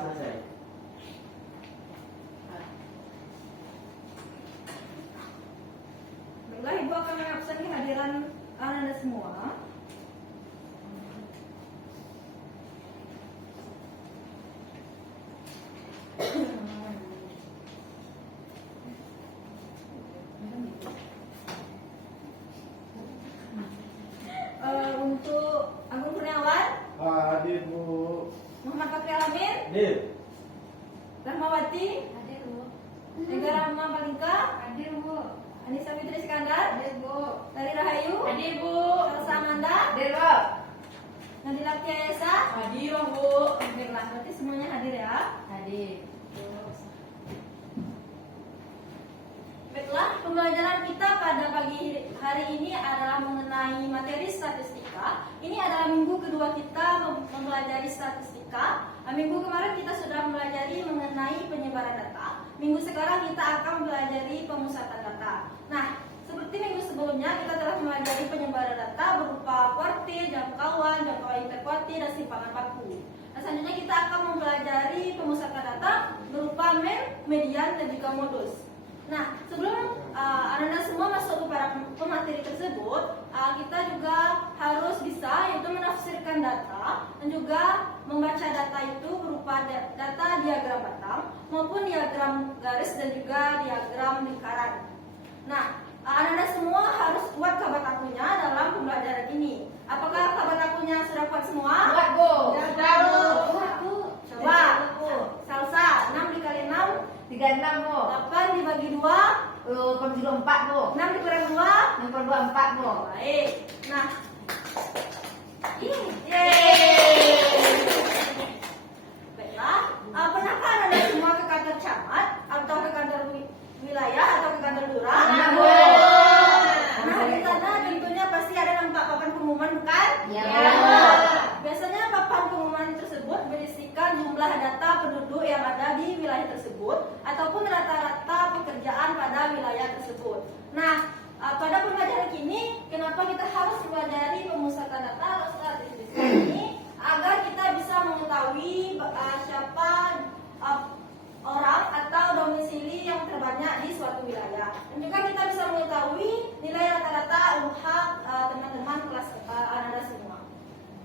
selesai. Baiklah, Ibu akan mengabsen kehadiran Anda semua. Untuk Agung Kurniawan, Hadir Bu. Muhammad Fakri Alamin, Hadir. Rahmawati, Hadir Bu. Ega Rahma Palingka, Hadir Bu. Anissa Fitri Iskandar, Hadir Bu. Dari Rahayu, Hadir Bu. Salsa Amanda, Hadir Bu. Nadila Tiayasa. Hadir Bu. Baiklah, berarti semuanya hadir ya. Hadir. Baiklah, pembelajaran kita pada pagi hari ini adalah mengenai materi statistika. Ini adalah minggu kedua kita mempelajari statistika. Minggu kemarin kita sudah mempelajari mengenai penyebaran data. Minggu sekarang kita akan mempelajari pemusatan data. Nah, seperti minggu sebelumnya kita telah mempelajari penyebaran data berupa kuartil, jangkauan, jangkauan interkuartil, dan simpangan baku. Nah, selanjutnya kita akan mempelajari pemusatan data berupa mean, median, dan juga modus. Nah, sebelum Anda semua masuk kepada pemateri tersebut, kita juga harus bisa yaitu menafsirkan data dan juga membaca data itu berupa data diagram batang maupun diagram garis dan juga diagram lingkaran. Nah, Anda semua harus buat kabat akunya dalam pembelajaran ini. Apakah kabat akunya sudah kuat semua? Buat Bu. Sudah Bu. Coba. Salsa 6 dikali 6 36 Bu. 8 dibagi 2, 84 Bu. 6 dikurang 2. 64 Bu. Baik. Nah, baiklah. Pernahkah Anda semua ke kantor camat atau ke kantor wilayah atau ke kantor lurah? Pernah, Bu. Nah, di sana tentunya pasti ada nampak papan pengumuman, bukan? Ya. Biasanya papan pengumuman tersebut berisikan jumlah data penduduk yang ada di wilayah tersebut ataupun rata-rata pekerjaan pada wilayah tersebut. Nah, pada pembelajaran ini, kenapa kita harus mempelajari pemusatan data atau statistika ini agar kita bisa mengetahui siapa orang atau domisili yang terbanyak di suatu wilayah. Dan juga kita bisa mengetahui nilai rata-rata UH teman-teman kelas Anda semua.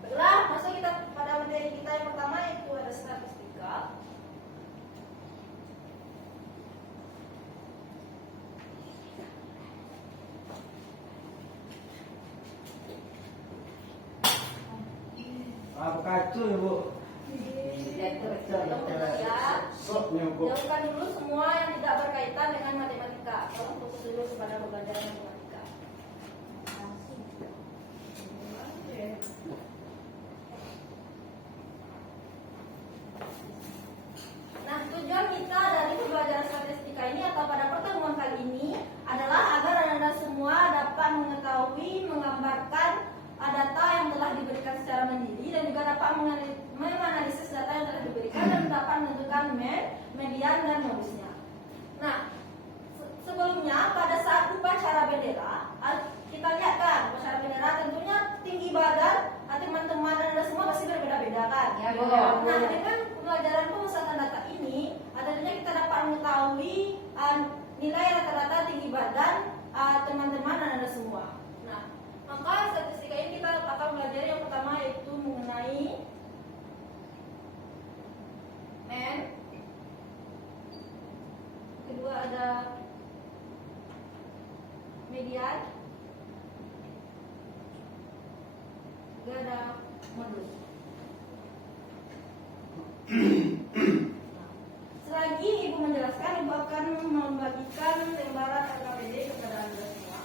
Baiklah, masuk kita pada materi kita yang pertama yaitu ada statistika. Kacau ya Bu. Jauhkan dulu semua yang tidak berkaitan dengan matematika. Tolong fokus dulu kepada pembelajaran matematika. Nah, tujuan kita dari pembelajaran statistika ini atau pada pertemuan kali ini adalah agar Anda semua dapat mengetahui, menggambarkan data yang telah diberikan secara mandiri dan juga dapat menganalisis data yang telah diberikan dan dapat menentukan mean, median, dan modusnya. Nah, sebelumnya pada saat upacara bendera, kita lihat kan upacara bendera tentunya tinggi badan teman-teman dan Anda semua pasti berbeda-beda kan? Ya, Bu. Nah, dengan pembelajaran pemusatan data ini, tentunya kita dapat mengetahui nilai rata-rata tinggi badan teman-teman dan Anda semua. Nah, maka statistika ini kita akan belajar yang pertama yaitu mengenai mean. Kedua ada median. Ketiga ada modus. Selagi Ibu menjelaskan, Ibu akan membagikan lembaran LKPD kepada Anda semua.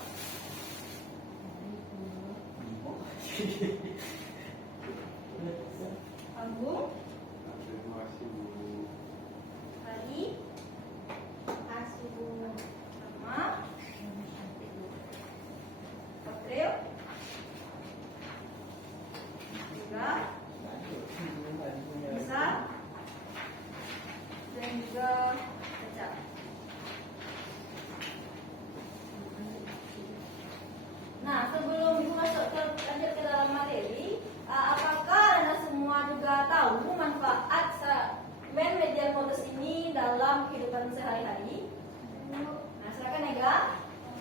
Agung, Terima kasih Bu. Ali, Asu, Sama, April, juga bisa, dan juga Caca. Nah, sebelum Ibu masuk lanjut ke dalam materi, sehari-hari. Nah, silakan Ega.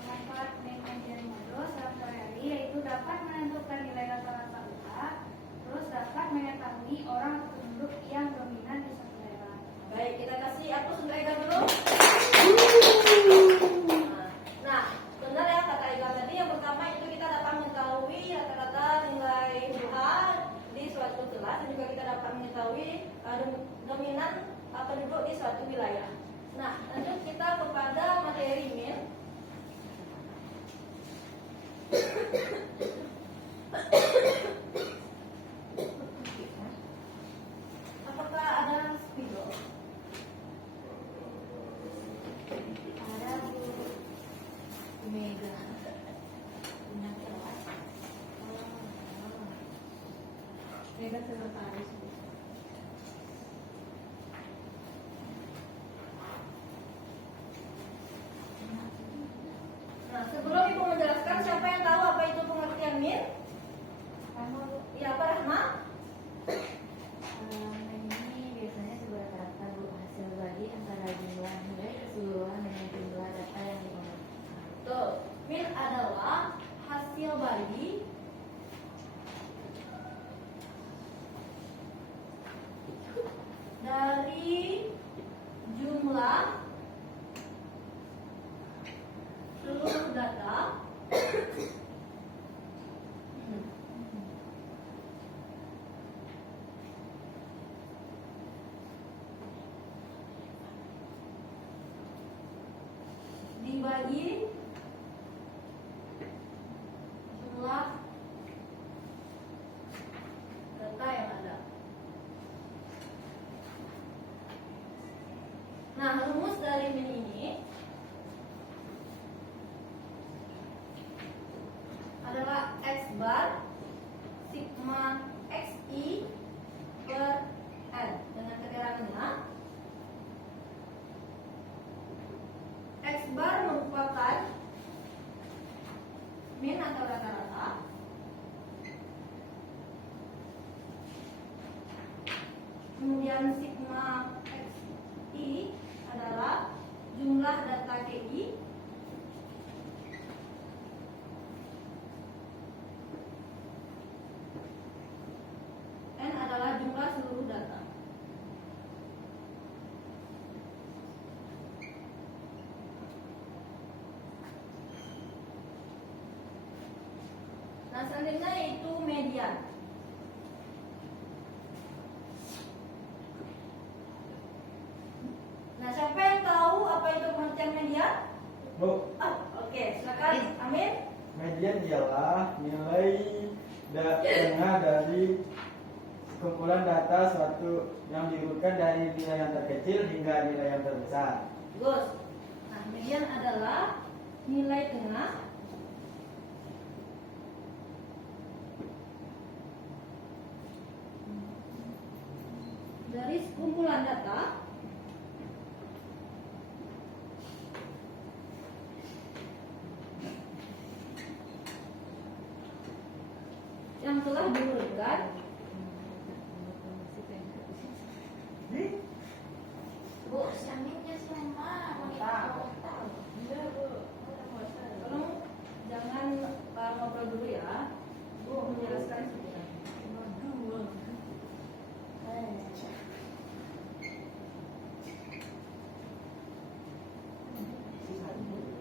Manfaat manajer modal sehari-hari yaitu dapat menentukan nilai rata-rata upah, terus dapat mengetahui orang atau penduduk yang dominan di suatu daerah. Baik, kita kasih aplaus untuk Ega dulu. Nah, benar ya kata Ega tadi. Yang pertama itu kita dapat mengetahui rata-rata nilai UH di suatu kelas, dan juga kita dapat mengetahui dominan penduduk di suatu wilayah. Nah, lanjut kita kepada materi min. Apakah ada spidol? Ada Bu Mega. Punya kelas. Mega sekretaris. Nah, sebelum Ibu menjelaskan, siapa yang tahu apa itu pengertian min? Kamu Ya, Pak Rahma. ini biasanya sebuah rata Bu, hasil bagi antara jumlah nilai keseluruhan dengan jumlah data yang dimaksud. Tuh, min adalah hasil bagi dari jumlah seluruh data dibagi jumlah data yang ada. Nah, rumus dari min ini adalah X bar sigma XI per N. Dengan keterangannya, X bar merupakan min atau rata-rata, kemudian sigma XI adalah jumlah data KI, N adalah jumlah seluruh data. Nah, selanjutnya itu median. Nah, siapa yang tahu apa itu pengertian median? Bu, Oke, silakan Amin. median ialah nilai tengah dari kumpulan data suatu yang diurutkan dari nilai yang terkecil hingga nilai yang terbesar. Gus. Nah, median adalah nilai tengah dari kumpulan data yang telah diurutkan Bu, samitnya selama Tolong jangan ngobrol dulu ya. Bu menjelaskan sebentar.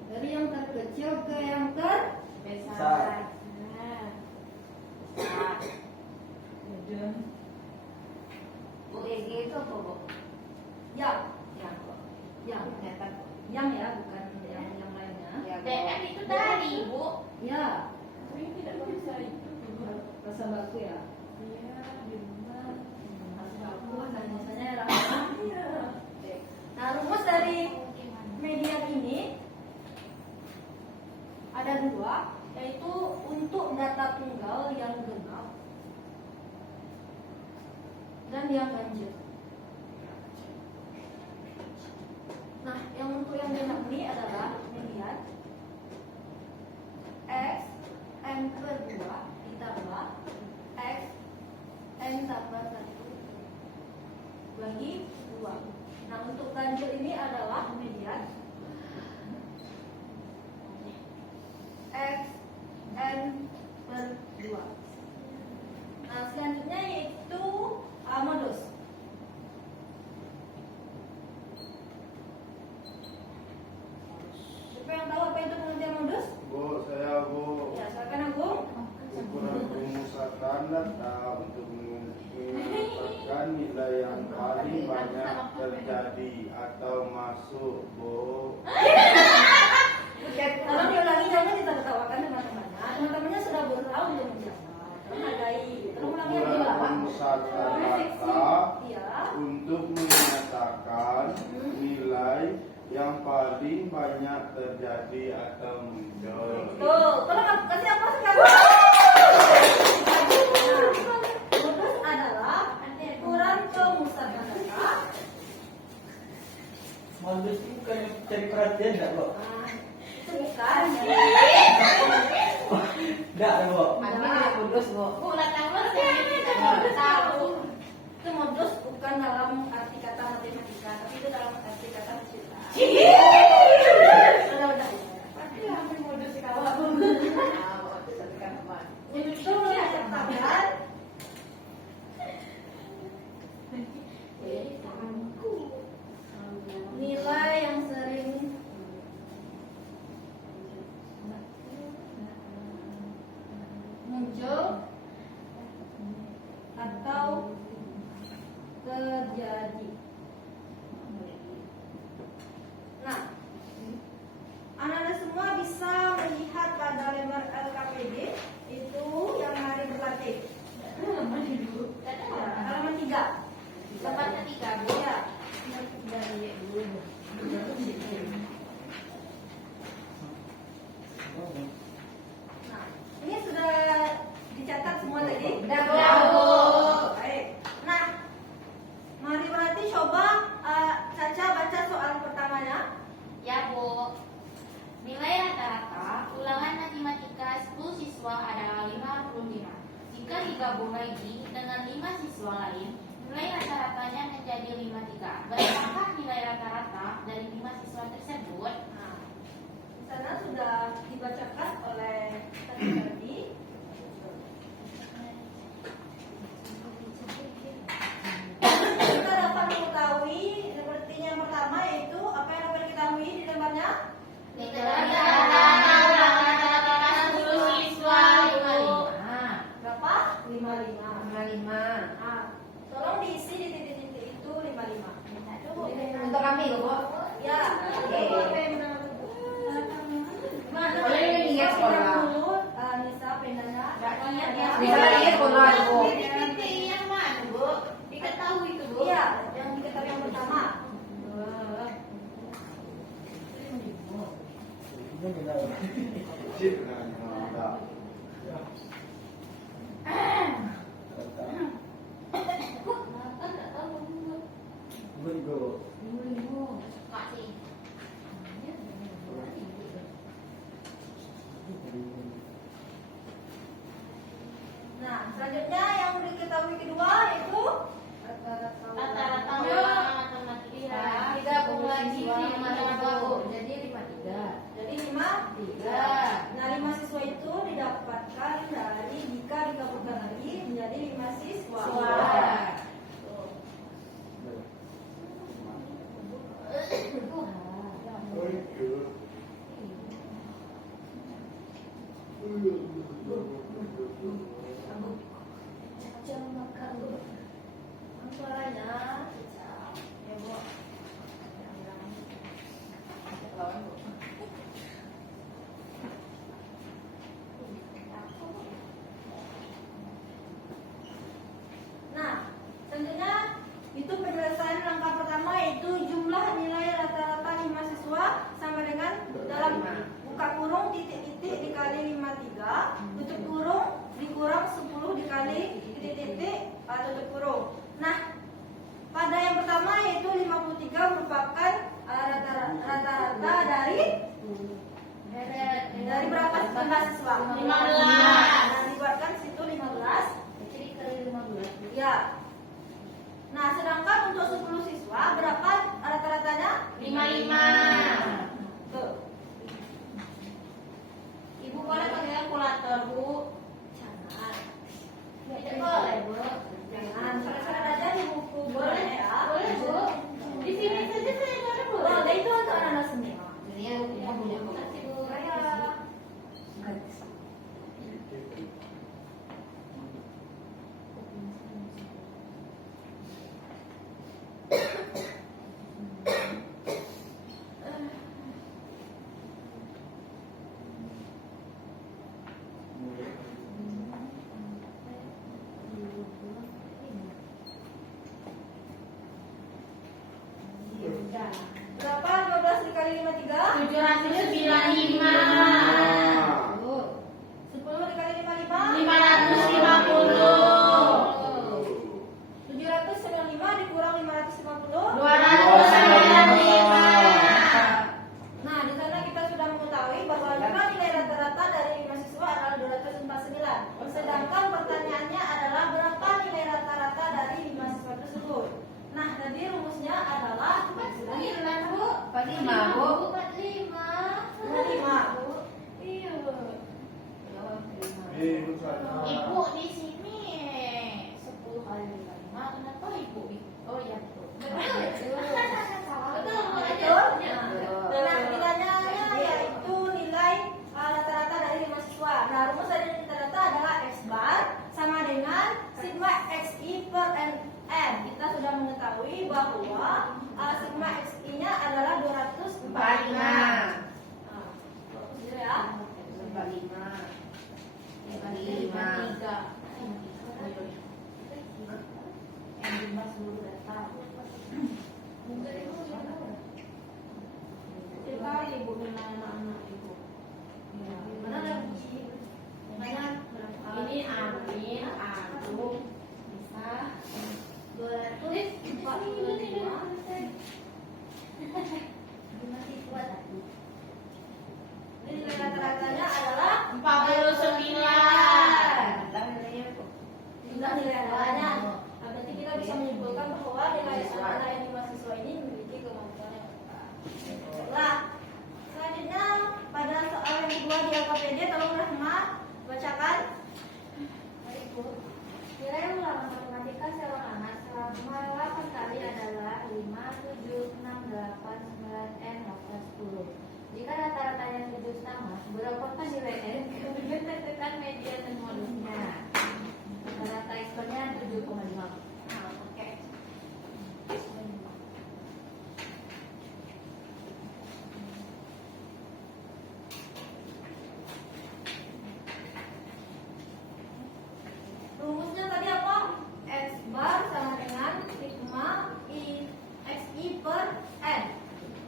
Dari yang terkecil ke yang besar. Bu, EG itu apa Bu? yang Yang kok? yang Nyetak. yang ya, bukan yang lainnya. Ya, Bu. DN itu dari Bu. Ya, Tapi tidak bisa itu bahasa baku ya. Iya, di rumah. Bahasa baku dan misalnya Rahma. Oke. Nah, rumus dari median ini ada dua, yaitu untuk data tunggal yang genap dan yang ganjil. Nah, yang untuk yang genap ini adalah median X N ke 2 ditambah X N tambah 1 bagi 2. Nah, untuk ganjil ini adalah kemudian X N per 2. Nah, selanjutnya yaitu modus. Siapa yang tahu apa itu pengertian modus? Bu, saya Bu. Ya, silakan Agung. Ukuran rumusan data untuk menetapkan nilai yang paling banyak terjadi atau masuk, Bu. Tolong diulangi, jangan ditertawakan teman-temannya. Teman-temannya sudah berusaha untuk menjawab. Tolong hargai. Tolong ulangi yang Ukuran diulang. rumusan data Iya. untuk menyatakan nilai yang paling banyak terjadi atau muncul. Tuh, tolong kasih apa sekarang? Modus adalah ukuran pemusatan data. Modus itu bukan cari perhatian enggak, Bu? Itu bukan. Enggak, Bu. Modus, Bu. Itu modus bukan dalam arti kata matematika, tapi itu dalam arti kata fisika. Udah. Pasti hampir modus sih kalau aku. Itu menyatakan nilai yang sering muncul atau terjadi. Nah, anak-anak semua bisa melihat pada lembar LKPD itu yang hari berlatih. Halaman 3. Tempatnya 3, Bu. Ya. Dari dulu. Nah, ini sudah dicatat semua tadi? Sudah, Bu. Baik. Nah, mari berarti coba Caca baca soal pertamanya. Ya, Bu. Nilai rata-rata ulangan matematika 10 siswa adalah 55. Jika digabung lagi dengan 5 siswa lain, nilai rata-ratanya menjadi 53. Berapakah nilai rata-rata dari 5 siswa tersebut? Nah, di sana sudah dibacakan oleh tadi. Kita dapat mengetahui seperti yang pertama yaitu apa yang dapat diketahui di lembarnya? Nilai rata-rata ulangan matematika 10 siswa 55. Berapa? 55. 55. Nah, tolong diisi di titik-titik itu 55. Untuk kami, Bu. Ya, oke. Mana? Oh, ini ingat sekolah. Dulu, Nisa pendana. Ingat ya. Bisa lihat sekolah, Bu. Titik yang mana, Bu? Diketahui itu, Bu. Iya, yang diketahui yang pertama. Ini benar. Cip, nah, ada. Bu, Bu. Suka sih. Nah, selanjutnya yang diketahui kedua itu Rata-rata ulangan matematika. Digabung lagi siswa 55, jadi 53. jadi 5. 3. Nah, 5 siswa itu didapatkan dari jika digabungkan lagi menjadi 5 siswa. Tuh. Oh, itu. Suaranya ya, Bu. Nah, tentunya itu penyelesaian langkah pertama yaitu jumlah nilai rata-rata 5 siswa sama dengan dalam buka kurung titik-titik dikali 53 tutup kurung dikurang 10 dikali titik-titik tutup kurung. Nah, pada yang pertama yaitu 53 merupakan rata-rata dari berapa siswa? 15. Nah, dibuatkan situ 15. Jadi kali 15. Ya. Nah, sedangkan untuk 10 siswa berapa rata-ratanya? 55. Tuh. Ibu boleh pakai kalkulator, Bu? Jangan. Tidak boleh, Bu. Jangan. Saran aja di buku, boleh ya? Boleh, Bu. Di sini saja saya boleh, Bu. Boleh, itu untuk anak-anak semua. Jadi ya punya Bu. Kasih, Bu. Ayo. Berapa 12 dikali 53? 795. 10 dikali 55? 550. 795 dikurang 550? 295. Nah, di sana kita sudah mengetahui bahwa jika nilai rata-rata dari 5 siswa adalah 249. Sedangkan pertanyaannya adalah berapa nilai rata-rata dari 5 siswa tersebut. Nah, jadi rumusnya adalah 9, Bu. 45, Bu. 45. Iya. Ibu di sini 10 kali 5. Kenapa Ibu? Oh ya, betul. Betul. Betul, Bu. Betul. Nah, nilainya yaitu nilai rata-rata dari 5 siswa. Nah, rumus dari rata-rata adalah X bar sama dengan sigma XI per N. Kita sudah mengetahui bahwa sigma XI-nya adalah 245. Nah, fokus dulu ya. 53. Sekali Ibu dengan anak-anak Ibu. Mana ada kunci? Mana? Ini Amin, Aduh, bisa. 245. Ini nilai rata-ratanya adalah 49. Tidak nilai awalnya. Nah, berarti kita bisa menyimpulkan bahwa nilai anak yang 5 siswa ini memiliki kemampuan yang tepat. Baiklah. Selanjutnya pada soal yang kedua di LKPD, tolong Rahma bacakan. Baik, Bu. Nilai ulangan matematika seorang anak selama 8 kali adalah 5, 7, 6, 8, 9, N, 10. Jika rata-ratanya 7,5, berapakah nilai N? Kemudian tentukan median dan modusnya. Rata-rata eksponnya 7,5. Nah, oke. Rumusnya tadi apa? X bar sama dengan sigma XI per N.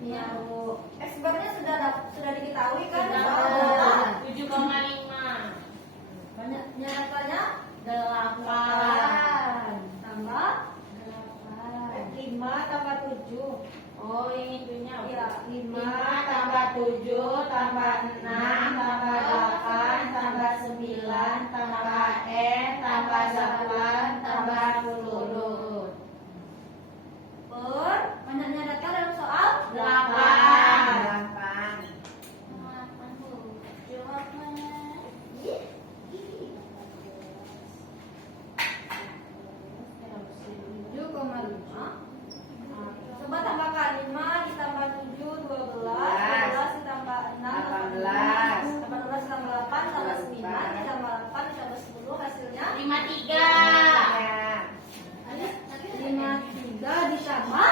Ya, Bu. X barnya sudah diketahui kan? Soal 7,5. banyaknya ratanya 8. tambah 5 tambah 7. Oh, ini itunya. ya 5 tambah 7 tambah 6 tambah 8 tambah 9 tambah N tambah 8 tambah 10. per banyaknya data dalam soal 8. 7,5. Coba tambahkan 5 ditambah 7 12, 12 ditambah 6 18. tambah 12 ditambah 8 tambah 9 ditambah 8 ditambah 10 hasilnya 53. 53 ditambah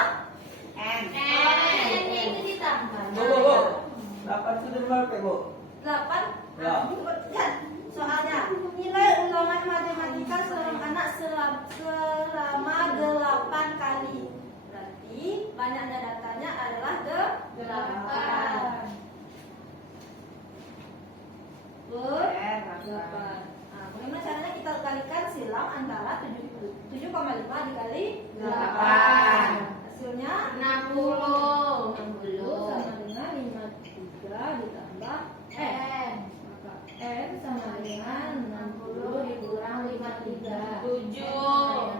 N. N-nya itu ditambah. Bu. 8 sudah berapa, Bu? 8. Ya. Lihat soalnya nilai ulangan matematika seorang anak selama 8 kali. Berarti banyaknya datanya adalah 8. Ber 8. Nah, bagaimana caranya kita kalikan silang antara 7,5 dikali 8. Hasilnya 60. 60 sama dengan 53 ditambah N. Maka N sama dengan 60 dikurang 53. 7.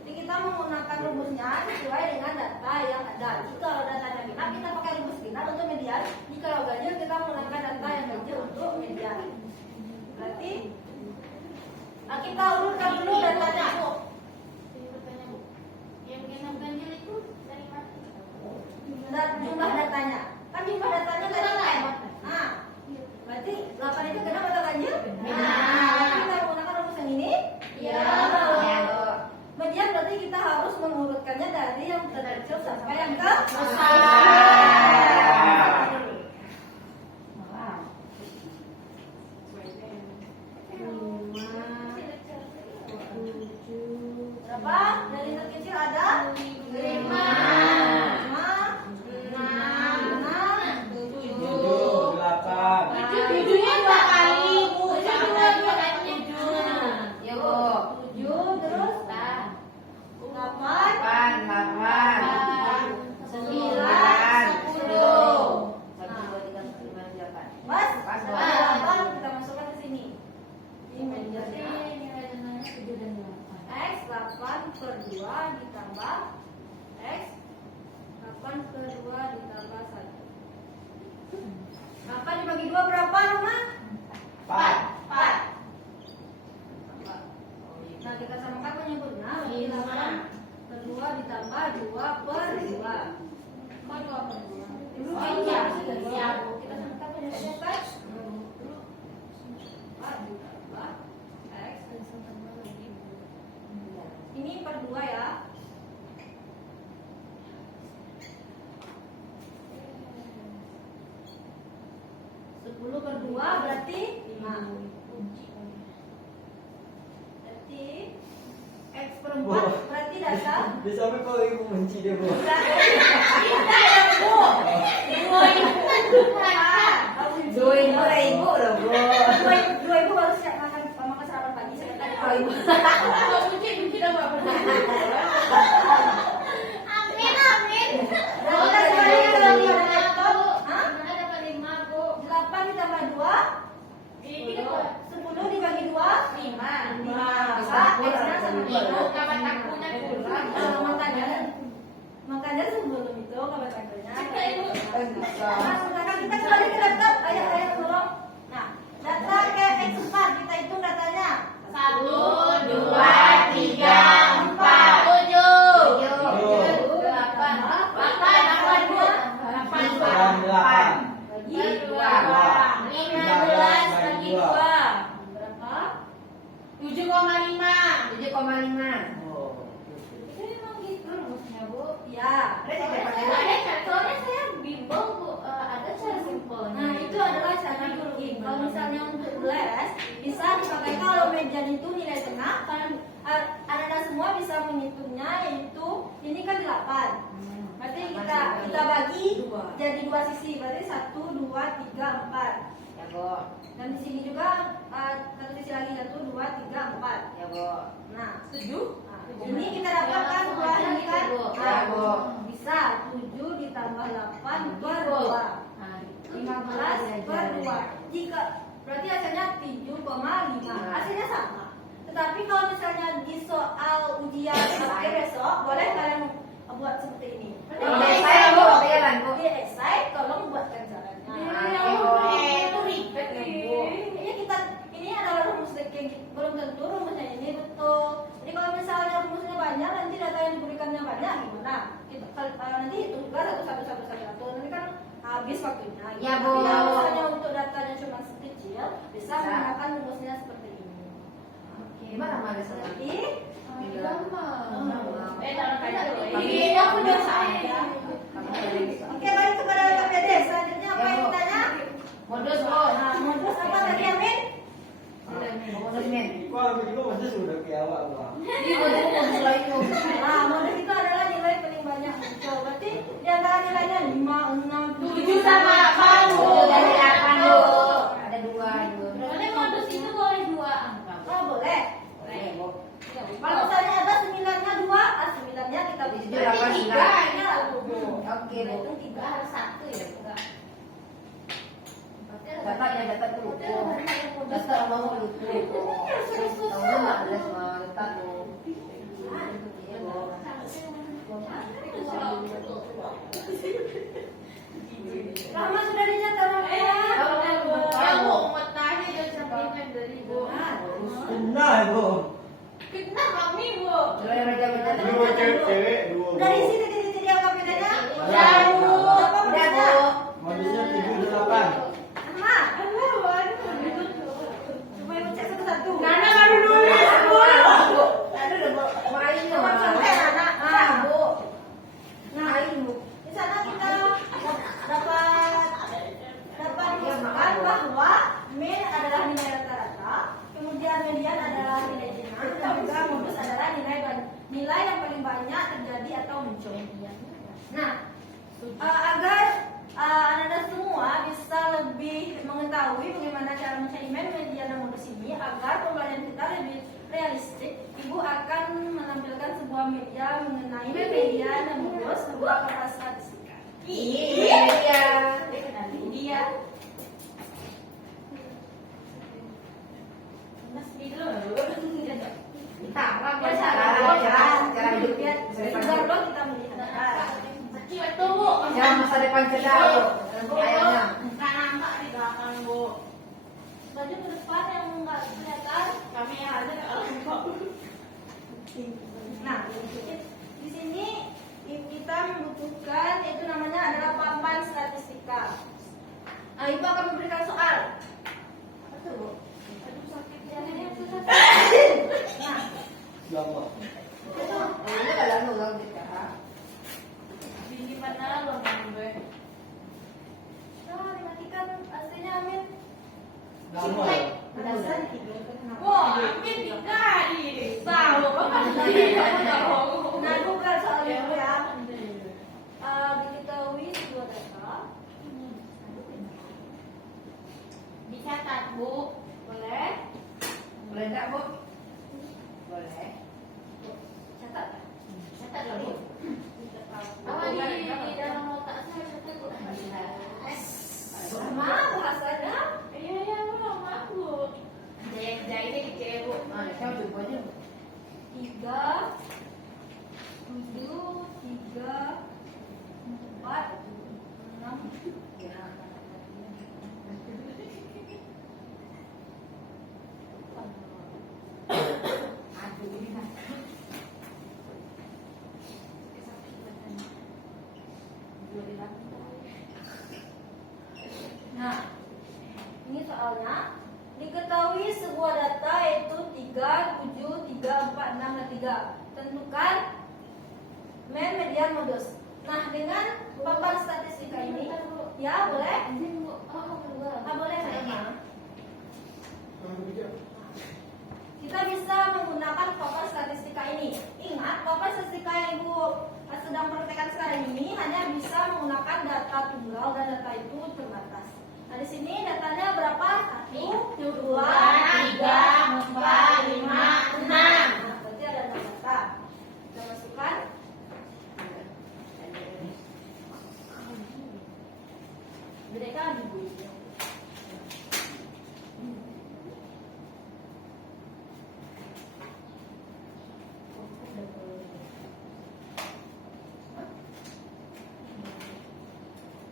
Jadi kita menggunakan rumusnya sesuai dengan data yang ada. Jika kalau datanya genap kita pakai rumus genap untuk median. Jika kalau ganjil kita menggunakan data yang ganjil untuk median. Berarti kita urutkan dulu datanya. Yang genap ganjil itu dari mana? Jumlah datanya. Kan jumlah datanya dari lain. Nah, berarti 8 itu genap atau ganjil? Nah, kita menggunakan rumus yang ini. Iya. Median berarti kita harus mengurutkannya dari yang terkecil sampai yang ke besar. Berapa? Dari terkecil ada 5, 7, 8. Tujuhnya 2 kali, Bu. Sama dua kalinya 7. Ya, Bu. 7 terus 8, 10. Mas, 8 kita masukkan ke sini. Ini menjadi nilai tengahnya 7 dan 8. X 8 per 2 ditambah X 8 per 2 ditambah 1. 8 dibagi 2 berapa, Roma? 4. 4. Nah, kita samakan penyebutnya. 8 per 2 ditambah 2 per 2. Kok 2 per 2? Oh iya, iya. Kita samakan penyebutnya, Pak. 4 ditambah X. Ini per 2 ya. 10 per 2 berarti 5. Berarti X per 4 berarti dasar. Bisa sampai kau ibu benci dia, Bu. Kita ya, Bu. 2.000 loh, Bu. 2.000 baru siap makan sarapan pagi sebentar. Oh, Ibu. Benci dah enggak pernah. Amin. Berapa kali dalam laptop? Hah? Mana dapat 5, Bu? 8 ditambah 2 Ini dapat 10 dibagi 2 5. Maka X-nya sama Ibu kapan takunya kurang. makanya sebelum itu kabar takelnya. Ibu. Nah, sekarang kita kembali ke laptop. Ayo tolong. Nah, data ke X4 kita hitung datanya. 1, 2, 3, 4, 7, 8, 8. Bagi 2, 15 bagi 2, berapa? 7,5. 7,5. Oh. Itu memang gitu rumusnya, Bu. Ya. Soalnya saya bimbang, Bu. Ada cara simpelnya. Nah, itu adalah cara bikin. Kalau misalnya untuk les, bisa dipakai kalau median itu nilai tengah. Kalian anak-anak semua bisa menghitungnya, yaitu ini kan 8. Berarti kita bagi jadi 2 sisi. Berarti 1, 2, 3, 4. Ya, Bu. Dan di sini juga satu sisi lagi 1, 2, 3, 4. Ya, Bu. Nah, 7. Ini kita dapatkan buah ini kan? Ya, Bu. Bisa 7 ditambah 8 per 2. 15 per 2. Jika berarti hasilnya 7,5. Hasilnya sama. Tetapi kalau misalnya di soal ujian akhir besok, boleh kalian buat seperti ini. Kalau saya, Bu, pikiran, Bu. Di esai tolong buatkan caranya. Itu ribet ya, Bu. Ini adalah rumus yang belum tentu rumusnya ini betul. Jadi kalau misalnya rumusnya banyak, nanti data yang diberikannya banyak gimana? Kalau nanti itu juga satu. Nanti kan habis waktunya. Ya, Bu. Tapi kalau misalnya untuk datanya cuma sekecil, bisa menggunakan rumusnya seperti ini. Oke. Gimana, Mbak Desa? Berarti Dalam kajian. ini aku udah saya. Oke, balik kepada KPD. Selanjutnya apa yang ditanya? Modus, Bu. Nah, modus apa tadi, Amin? Modus, Min. Kau begitu masa sudah ke awak, Bang. Ini modus lagi. Nah, modus itu adalah nilai paling banyak muncul. Berarti di antara nilainya 5, 6, 7 sama 8, Bu. Dari 8, Bu. Ada 2, Bu. Berarti modus itu boleh 2 angka. Oh, boleh. Boleh, Bu. Kalau misalnya ada 9-nya 2, 9-nya kita Tujuh, bisa. delapan, Berarti sembilan. 3-nya lah, Bu. Oke, Bu. Itu 3 harus 1 ya, Bu. Dapat ya, dapat dulu. Dapat mau dulu. Rahmat sudah dicatat ya. Kamu mau tanya dan sampaikan dari Bu. Benar, Bu. Kita kami Bu. Mulai raja betul. Dua cewek, dua. Udah di sini titik-titik apa bedanya? Udah, Bu. Apa Udah, bedanya? Bu. Modusnya 78. Mak, coba ibu cek satu-satu. Nana baru nulis Bu. Aduh, udah main Coba Mas. contek anak. Ah, Bu. Nah, Main, Bu. di sana kita dapat rumuskan bahwa min adalah nilai rata-rata, kemudian median adalah nilai jenang, dan juga modus adalah nilai yang paling banyak terjadi atau muncul. Nah, agar Anda semua bisa lebih mengetahui bagaimana cara mencari min, median, dan modus ini, agar pembelajaran kita lebih realistik, Ibu akan menampilkan sebuah media mengenai min, median, dan modus beberapa statistika. Iya. Dia Ditambah Ya, cara hidup biar sebentar dulu kita melihat. Betul Bu. Jangan masa depan kita, Bu. Ayahnya. Nggak nampak di belakang Bu. Baju ke depan yang nggak kelihatan. Kami yang ada kalau Nah, di sini kita membutuhkan itu namanya adalah papan statistika. Nah, Ibu akan memberikan soal. Apa tuh, Bu? Aduh, sakit ya. Nah, Ya Allah. itu Ini kalau nulang kita. gimana lo ngambil? dimatikan aslinya Amin. Gambar. Alasan tidur kenapa? Wah, Amin dikali. Tahu kan? Nah, bukan soal itu ya. Diketahui sebuah data. Dicatat Bu. Boleh? Boleh enggak, Bu? Boleh. Catat. Catat dulu. Apa di dalam otak saya catat Bu? Sama bahasanya. Iya Bu, lama Bu. Jahit ini kecil Bu. Nah, saya coba aja. 3 7 3 4 6 Nah, ini soalnya diketahui sebuah data yaitu 3, 7, 3, 4, 6, dan 3. Tentukan min, median, modus. Nah, dengan papan statistika ini, ya boleh? Boleh saya. Kita bisa menggunakan papan statistika ini. Ingat, papan statistika yang Ibu sedang praktekkan sekarang ini hanya bisa menggunakan data tunggal dan data itu terbatas. Nah, di sini datanya berapa? 1, 2, 3, 4, 5, 6. Nah, berarti ada 6 data. Kita masukkan. Bedakan Ibu.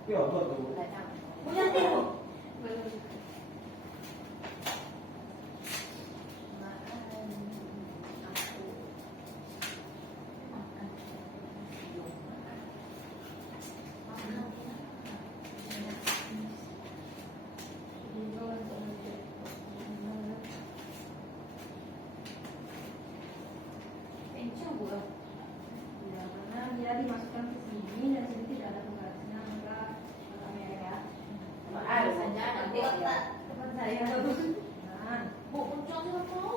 Ya, betul. Punya Ibu. Pencet Bu. Ya, karena dia dimasukkan ke sini dan sini tidak ada pembatasnya, maka kamera ya. Ada saja nanti Kotak teman saya. Nah, Bu Ucok juga mau.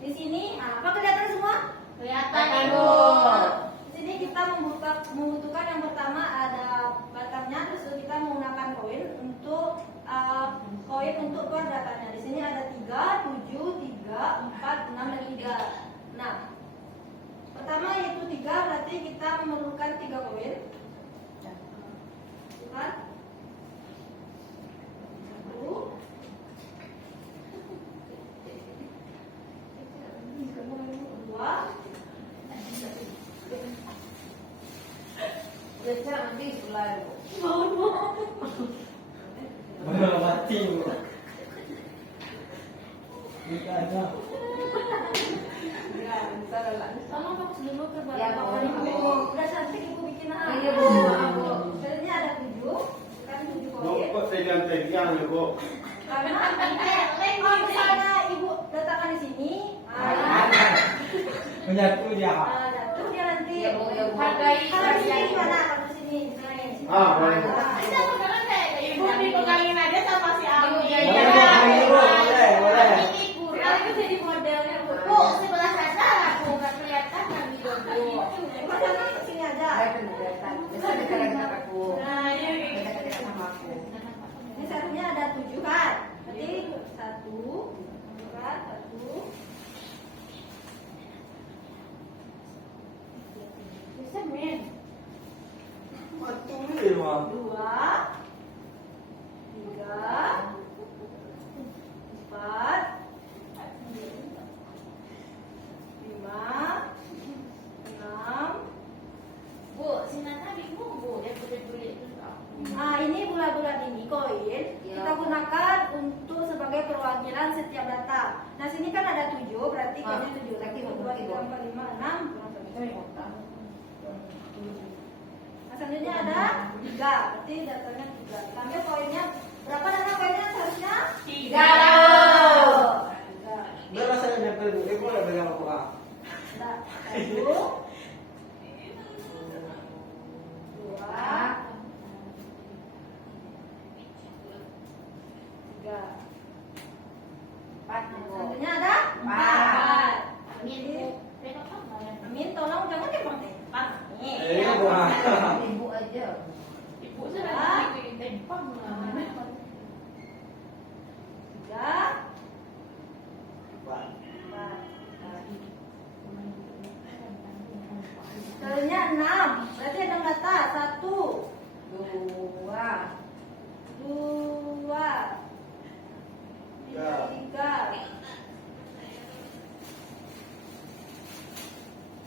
di sini apa kelihatan semua? Kelihatan Kelihatan, Bu. Di sini kita membutuhkan yang pertama ada batangnya, terus kita menggunakan koin untuk per datanya. Di sini ada 3, 7, 3, 4, 6 dan 3. Nah, pertama yaitu 3 berarti kita memerlukan 3 koin. Kan? 1 2 3 Beca nanti sebelah Bu. Belum mati Bu. Kita ada. Ya, ntar lah. Tolong fokus dulu ke Ya, bapak Bu. ibu. Udah cantik ibu bikin apa? Iya, Bu. Maaf, Bu. Sebenarnya ada 7, kan 7 Bu, koin. kok tegang-tegang ya, Bu? Karena kalau misalnya ibu letakkan di sini, Menyatu dia. jatuh dia nanti. Ya, Bu, ya, Bu. Hargai Kalau di sini hargai. mana? Kalau di sini, misalnya. Ah, boleh. Bisa pegangan deh. Ibu dipegangin aja sama si Abi. Iya, Iya, boleh, Bu, boleh, boleh. Ini kurang itu jadi modelnya Bu. Bu, sebelah sana aku nggak kelihatan kan gitu Bu. Misalnya ke sini aja. Saya pernah datang. Bisa dekat-dekat aku. Nah, iya gitu. Dekat-dekat sama aku. Ini satunya ada 7 kan? Berarti 1, 2, 1. Bisa men. Matu ni Bang. 2, 3, 4, 5, 6. Bu, si Nana bingung Bu, dia kulit-kulit itu. Nah, ini bulat-bulat ini koin Ya. kita gunakan untuk sebagai perwakilan setiap data. Nah, sini kan ada 7, berarti Ah, kayaknya 7 lagi. 1, 2, 3, 4, 5, 6. Nah, selanjutnya ada 3, berarti datanya 3. Kita ambil koinnya. Berapa dana koinnya seharusnya? 3. Berapa saya nyampe Bu? Boleh pegang aku ah. 1, 2, 3. 4 Bu. Selanjutnya ada 4. Amin Bu. Tengok apa ya? Amin, tolong jangan tempang-tempang. Nih. Iya Bu. Ibu aja. Ibu sudah bikin tempang lah. 3, 4. Selanjutnya 6. Berarti ada data 1, 2. 2, 3.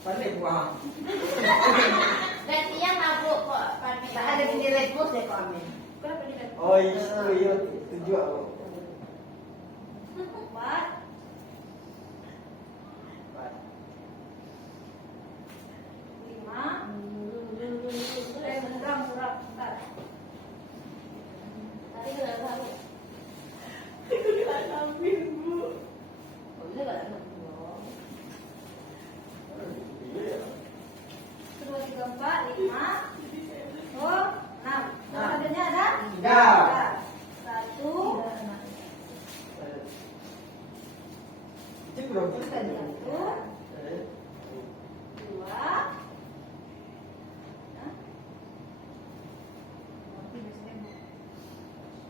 Panik Bu. ah. Gantian lah Bu kok. Tak ada nilai plus ya kau Amin. Berapa di dalam? Oh iya, 7 Bu. 4, 5. Kurang. Bentar. Tadi udah tahu. Kau bisa tak ada? 1, 2, 3, 4, 5. Oh, 6. Selanjutnya ada 3. 1, Itu berapa? 2.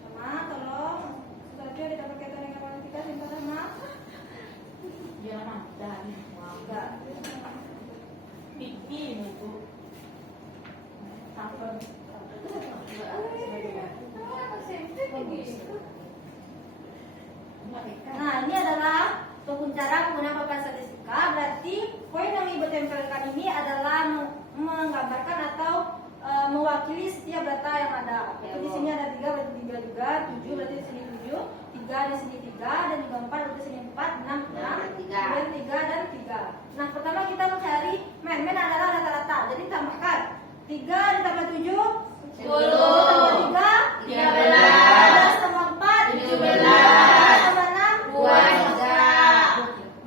Sama, tolong. Selanjutnya kita pakai teknik matematika simpan sama. Jangan ada. 3. Pipi Bu. Sampai. Nah, ini adalah untuk cara penggunaan papan statistika. Berarti poin yang ibu tempelkan ini adalah menggambarkan atau mewakili setiap data yang ada. Jadi di sini ada 3, berarti 3 juga, 7 berarti di sini 7, 3 di sini 3, dan juga 4 berarti di sini 4, 6, 6, kemudian 3 dan 3. Nah, pertama kita mencari men adalah rata-rata. Jadi tambahkan 3 ditambah 7, 10. tambah 3, 13. tambah 4, 17. tambah 6,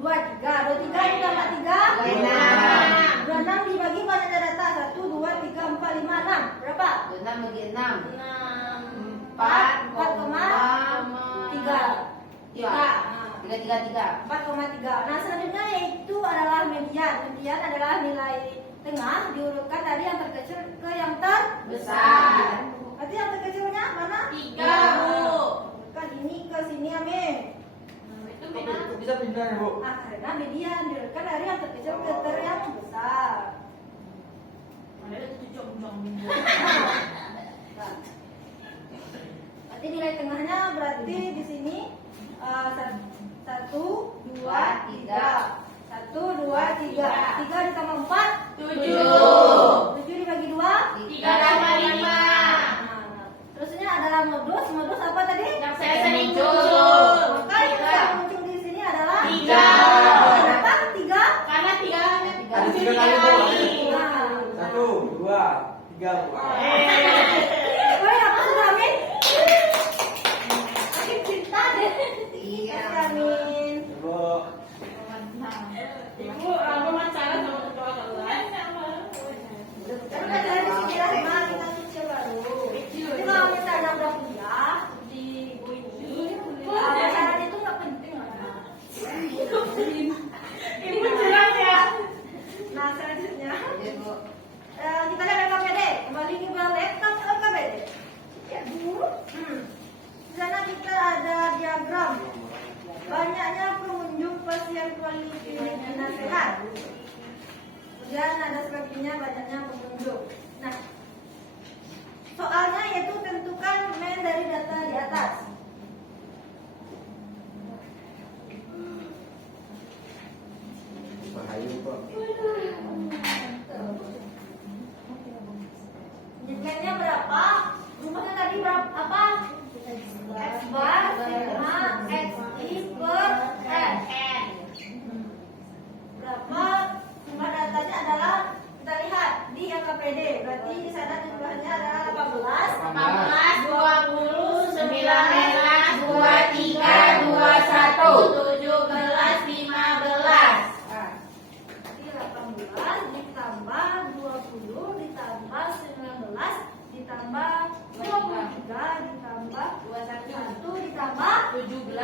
23 ditambah 3, 26 dibagi pada data 1, 2, 3, 4, 5, 6. Berapa? 6 bagi 6. 4,3. 3. 4,3. Nah, selanjutnya yaitu adalah median. Median adalah nilai tengah diurutkan dari yang terkecil ke yang terbesar. Berarti yang terkecilnya mana? 3 Bu. Kan ini ke sini, Amin. Itu benar. Bisa pindah ya Bu? Nah, karena median diurutkan dari yang terkecil ke yang besar. Ada itu jong-jong Bu. Nah, berarti nilai tengahnya berarti di sini 1, 2, 3. 1, 2, 3. 3 ditambah 4, 7. 7 dibagi 2, 13. Filipina sehat. Kemudian ada selanjutnya banyaknya pengunjung. Nah, soalnya yaitu tentukan main dari data di atas. Bahaya kok. Nilainya berapa? Rumahnya tadi berapa? Apa? X bar sigma X I per N. Berapa? Jumlah datanya adalah kita lihat di LKPD. Berarti di sana jumlahnya adalah 18. 14, 20, 19, 23, 21, 17, 15. Jadi 18 ditambah 20 ditambah 19 ditambah 23 ditambah 21 ditambah 17,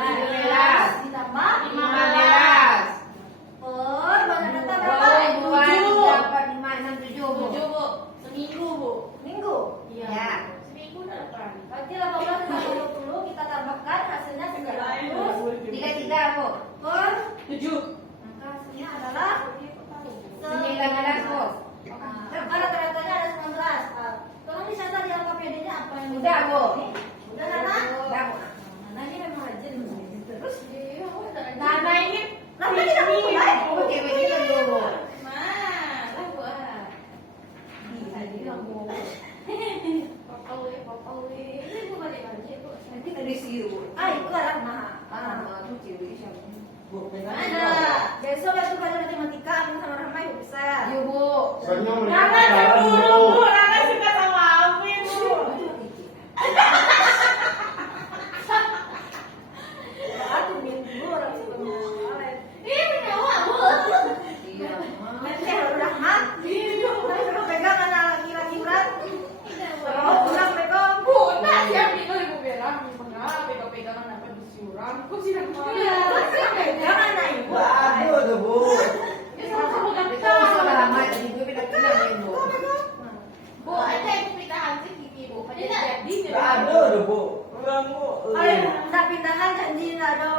ditambah 15. per banyak data berapa? 2, 3, 4, 5, 6, 7, Bu. 7, Bu. Seminggu, Bu. Minggu. Ya. Seminggu udah lepas. Berarti 18 ditambah 20 kita tambahkan hasilnya 900 3, Bu. per 7. maka hasilnya adalah 19, Bu. Nah, rata-ratanya ada 19. Tolong dicatat di LKPD-nya apa yang Udah, Bu. Udah, Nana? Udah, Bu. Nana ini memang rajin terus. Nana ini Nana tidak mulai. Oke, begitu dulu. Malah gua. Ini bukan di masjid, Bu. Nanti dari situ, Bu. Itu adalah nah. Itu cewek siapa? Bu, pengen Ada. Besok itu pada matematika ambil sama Rahma yuk bisa. Yuk, Bu. Soalnya mereka Nana pacaran, cemburu, Bu. Bu. Nana suka sama Alvin, Bu. Aku minggu orang sebelum Ih, punya uang, Bu. Iya, Ma. nanti kalau Rahma, nanti kalau pegang anak laki-laki berat. Kalau pulang pegang. Bu, nah siap nih kalau ibu bilang, pernah pegang-pegangan apa di siuran, kok sih nak Iya, pegang anak ibu. Aduh tuh, Bu. Ya sama-sama kan Itu sudah lama tadi gue pindah ya, Bu. Bu, ada ibu pindah hansip gini, Bu. Padahal jadi Aduh tuh, Bu. Pulang, Bu. Ayo, nak pindahan janji nggak ada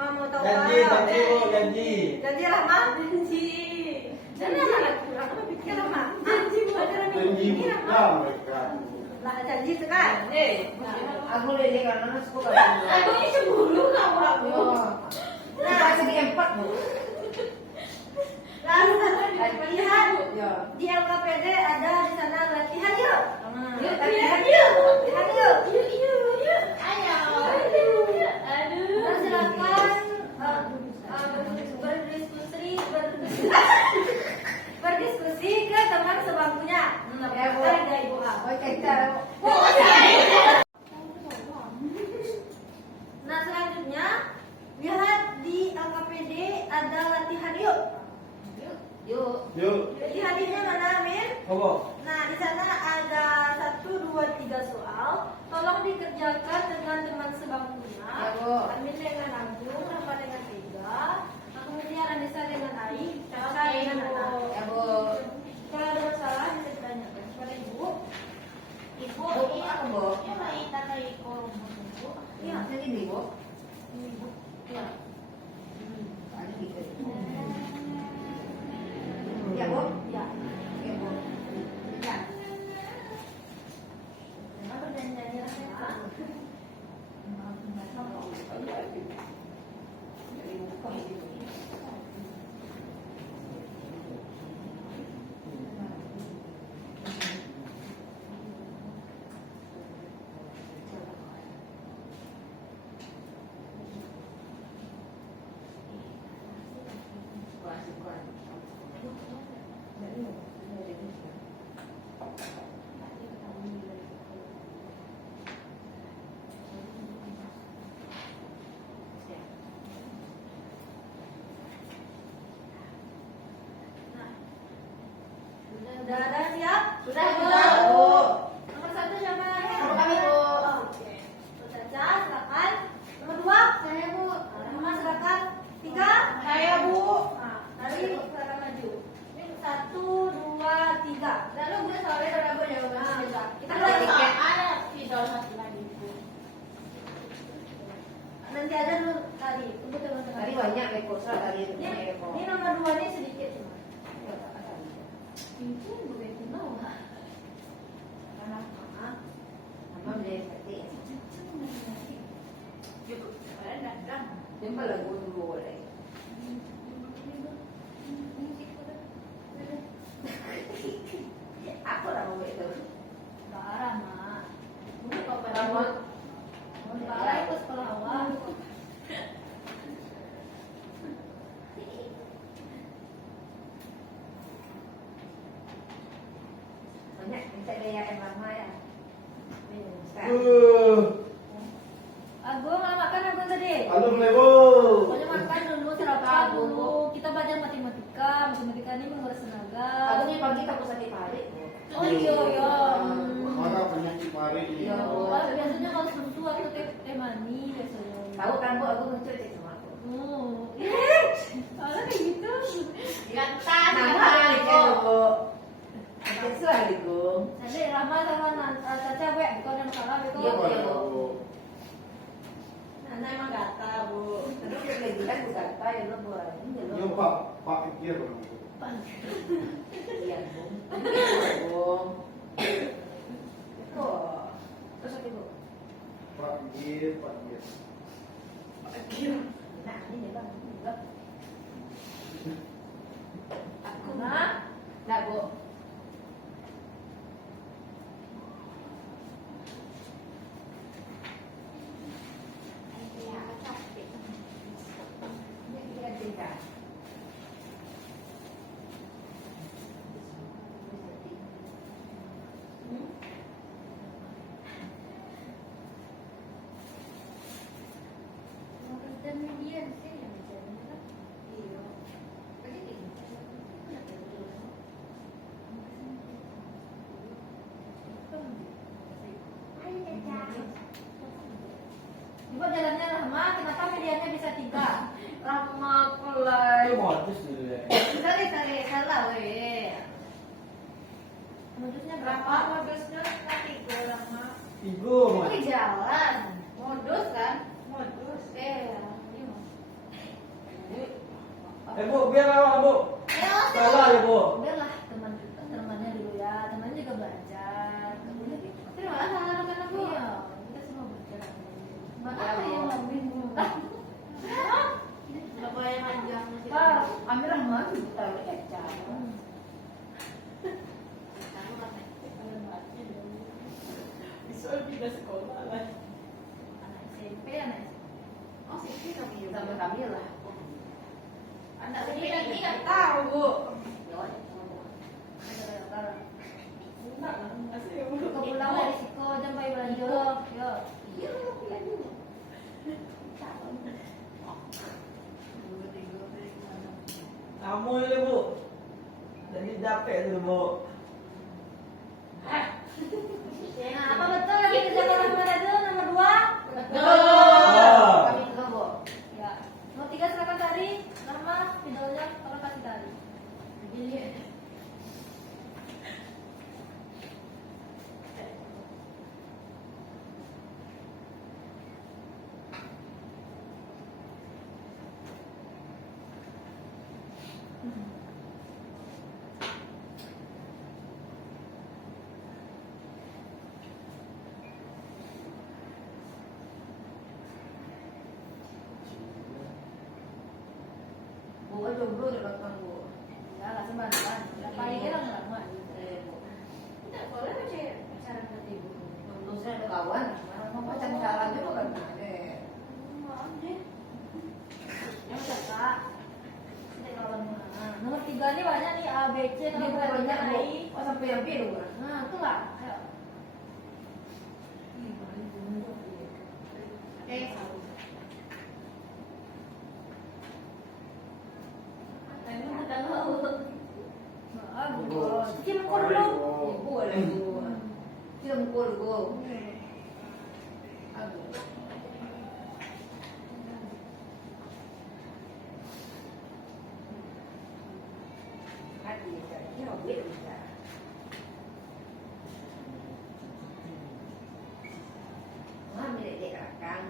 mau tahu Janji, janji, Bu, janji. Janji Rahma. Janji. Jangan anak kurang apa pikir Rahma. Janji bu ada Janji buka mereka. Lah janji sekarang. Aku lihat karena suka kan. aku ini cemburu kamu, Bu. Nah, segi 4, Bu. Lalu lihat Ya. di LKPD ada di sana latihan yuk. Yuk, Latihan yuk. Latihan yuk. Ayo. Aduh. Nah, silakan berdiskusi ke teman sebangkunya. Ya, Bu. Ada Ibu A. Oke, cara. Nah, selanjutnya lihat di LKPD ada latihan yuk. Yuk. Yuk. Latihan yuknya mana, Amin? Bu. Nah, di sana ada 1, 2, 3 soal. Tolong dikerjakan dengan teman sebangkunya. Ya, Bu. Amin dengan Agung, Rafa dengan Tiga. Kemudian Anissa dengan Aik, Caca dengan Nana. Ya, Bu. Kalau ada masalah bisa ditanyakan kepada Ibu. Ibu, Bu, ini apa, Bu? ini lagi tanda ikor, Bu. Iya, Nanti nih, Bu. Ibu. Ya. Ada gitu. Ya, Bu. Ya. Ya, Bu. Ya. Nah, perjanjiannya Rahma. Dari buka gitu. dulu tadi. Tunggu teman-teman. Tadi banyak Eko, tadi Ini, banyak Eko. ini nomor 2 ini sedikit cuma. Itu bukan kenal. Karena mama beli seperti Cukup, kalian datang. jumpa lagu dulu boleh. Aku lah mau itu. Parah, Mak. Mungkin kalau pada Kamu parah itu sekolah awal. banyak minta gaya yang lama ya. Agung, mau makan Agung tadi? Halo Lebo. Pokoknya makan dulu, sarapan dulu. Kita belajar matematika. Matematika ini menguras tenaga. Aku nih pagi tak usah ditarik. Oh iya, iya. Maka penyakit mari. Iya. Biasanya kalau susu atau teh manis biasanya. Tahu kan Bu, aku muncul cek sama aku. Kalau kayak gitu. Gantan, Nah, itu Bu. Seksual itu. Jadi Rama sama Caca gue, bukan yang salah itu. Iya, Bu. Iya, Bu. Nana emang gata Bu. Terus lagi kan Bu gata ya lo Bu. Ini Yo lo. Pak pikir. Iya Bu. Bu. Oh. Terus apa Bu? Pak pikir. Nah, ini Bang. Aku Nah, Nah, Bu. Ini kita cerita. dan media sih yang bicaranya kan. Iya. Tadi gitu. Ayo Caca. coba jalannya Rahma, kenapa medianya bisa 3? Rahma pulai. Itu modus dulu ya. Sorry, salah weh. Modusnya Berapa berapa? modusnya tadi gue lama? Ibu, Oh di jalan, modus kan? Modus, iya. Bu, biar lama Bu. Salah ya Bu. Udahlah temannya dulu ya, temannya juga belajar. Kemudian gitu. Terima kasih anak-anak aku. Iya, kita semua belajar. Makanya yang lebih Gak boleh panjang masih. Pak, ambil Rahma kita kecap. Bisa pindah sekolah lah. Anak SMP, anak Oh sih kami juga. Sama kami lah. Anak ini lagi nggak tahu bu. Kepulang dari Siko, jam bayi belanja. Yo. Iya, lihat dulu. Kamu ini Bu. Jadi capek dulu Bu. Nah, apa betul yang dikerjakan Rahma itu nomor 2? Oh. Kami juga, Bu. Ya. Nomor 3 silakan cari. Rahma, videonya tolong kasih tadi. Bu, jomblo di belakang, Bu. Ya, lah sembarangan. Paling kira nggak Rahma. Bu. Tidak boleh pacaran berarti bu. Untuknya ada kawan, mau pacaran salah juga kan ada. Maaf deh. Yang kakak. Tidak kawan mana. Nomor 3 ini banyak nih A, B, C. Ini Kalau banyak, banyak Bu. I. Oh, sampai yang biru, Bu. Nah, itu lah. Ayo. Tahu. Ini udah tahu. Nah, Bu. Cium kor dulu. Ibu ada, Bu. Jempol, Bu. Aduh. Hati, ini mobil bisa. Ngambil dia kan.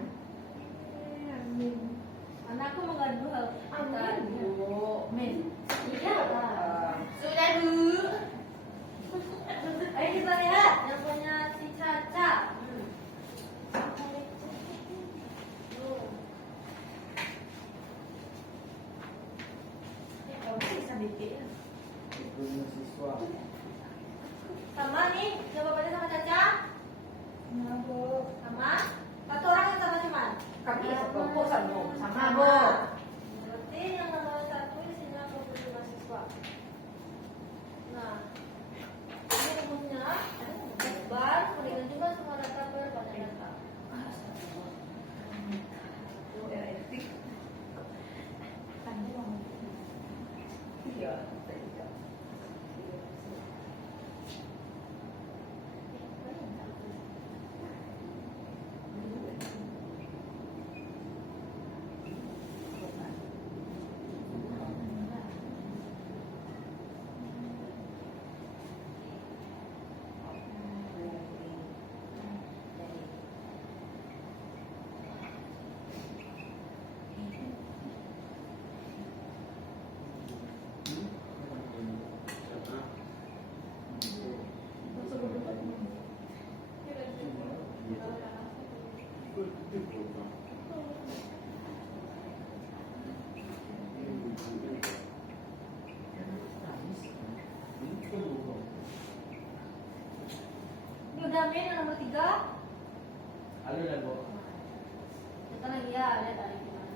dua hal. Amin, Bu. Amin. Iya lah. Sudah Bu. Ayo kita lihat yang punya si Caca. Kamu bisa bikin. Bukunya siswa. Sama nih, jawabannya sama Caca. Nah, Bu. Sama. Satu orang yang sama cuman. Kami sekelompok sama, Bu. Berarti yang nomor 1 isinya 25 siswa. Nah, ini rumusnya bar berikan juga semua data berbanyak data. Bu, etik. Iya, tidak. Ini udah main yang nomor 3. Alur dan Bu. Kita lagi ya, lihat tadi gimana.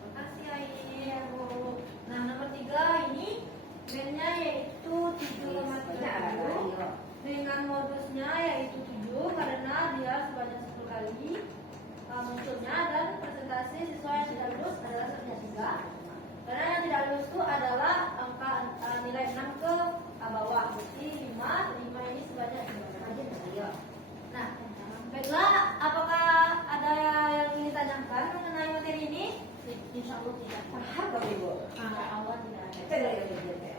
Makasih Air. Nah, nomor 3 ini bandnya yaitu 7,7 dengan modusnya yaitu 7 karena dia sebanyak 10 kali munculnya, dan persentase siswa yang tidak lulus adalah sebanyak 3. Karena yang tidak lulus itu adalah angka nilai 6 ke bawah, berarti 5 ini sebanyak 3. Nah, baiklah, apakah ada yang ingin ditanyakan mengenai materi ini? Insya Allah tidak. Paham kok, Ibu? Allah tidak ada. Kita lihat ya.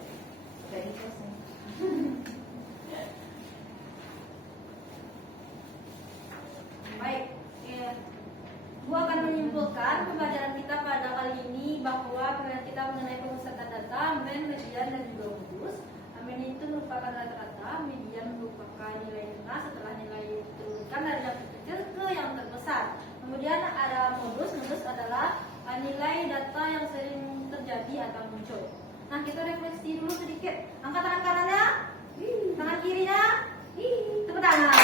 Jadi selesai. Baik, gua akan menyimpulkan pembelajaran kita pada kali ini bahwa pembelajaran kita mengenai pemusatan data, amen, median, dan juga modus. Amen itu merupakan rata-rata, median merupakan nilai tengah setelah nilai diturunkan dari yang terkecil ke yang terbesar. Kemudian ada modus adalah nilai data yang sering terjadi atau muncul. Nah, kita refleksi dulu sedikit. Angkat tangan kanannya, tangan kirinya, tepuk tangan.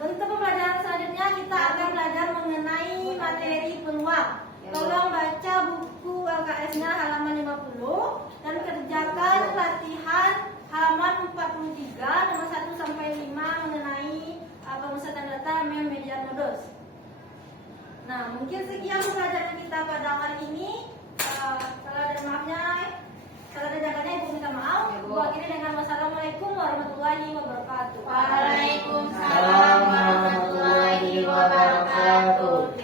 Untuk pembelajaran selanjutnya kita akan belajar mengenai materi peluang. Tolong baca buku LKS-nya halaman 50 dan kerjakan latihan halaman 43 nomor 1 sampai 5 mengenai pemusatan data, median, modus. Nah, mungkin sekian pembelajaran kita pada kali ini. Kalau ada maafnya, kalau ada jalannya ibu minta maaf. Ibu akhiri dengan wassalamualaikum warahmatullahi wabarakatuh. Waalaikumsalam warahmatullahi wabarakatuh.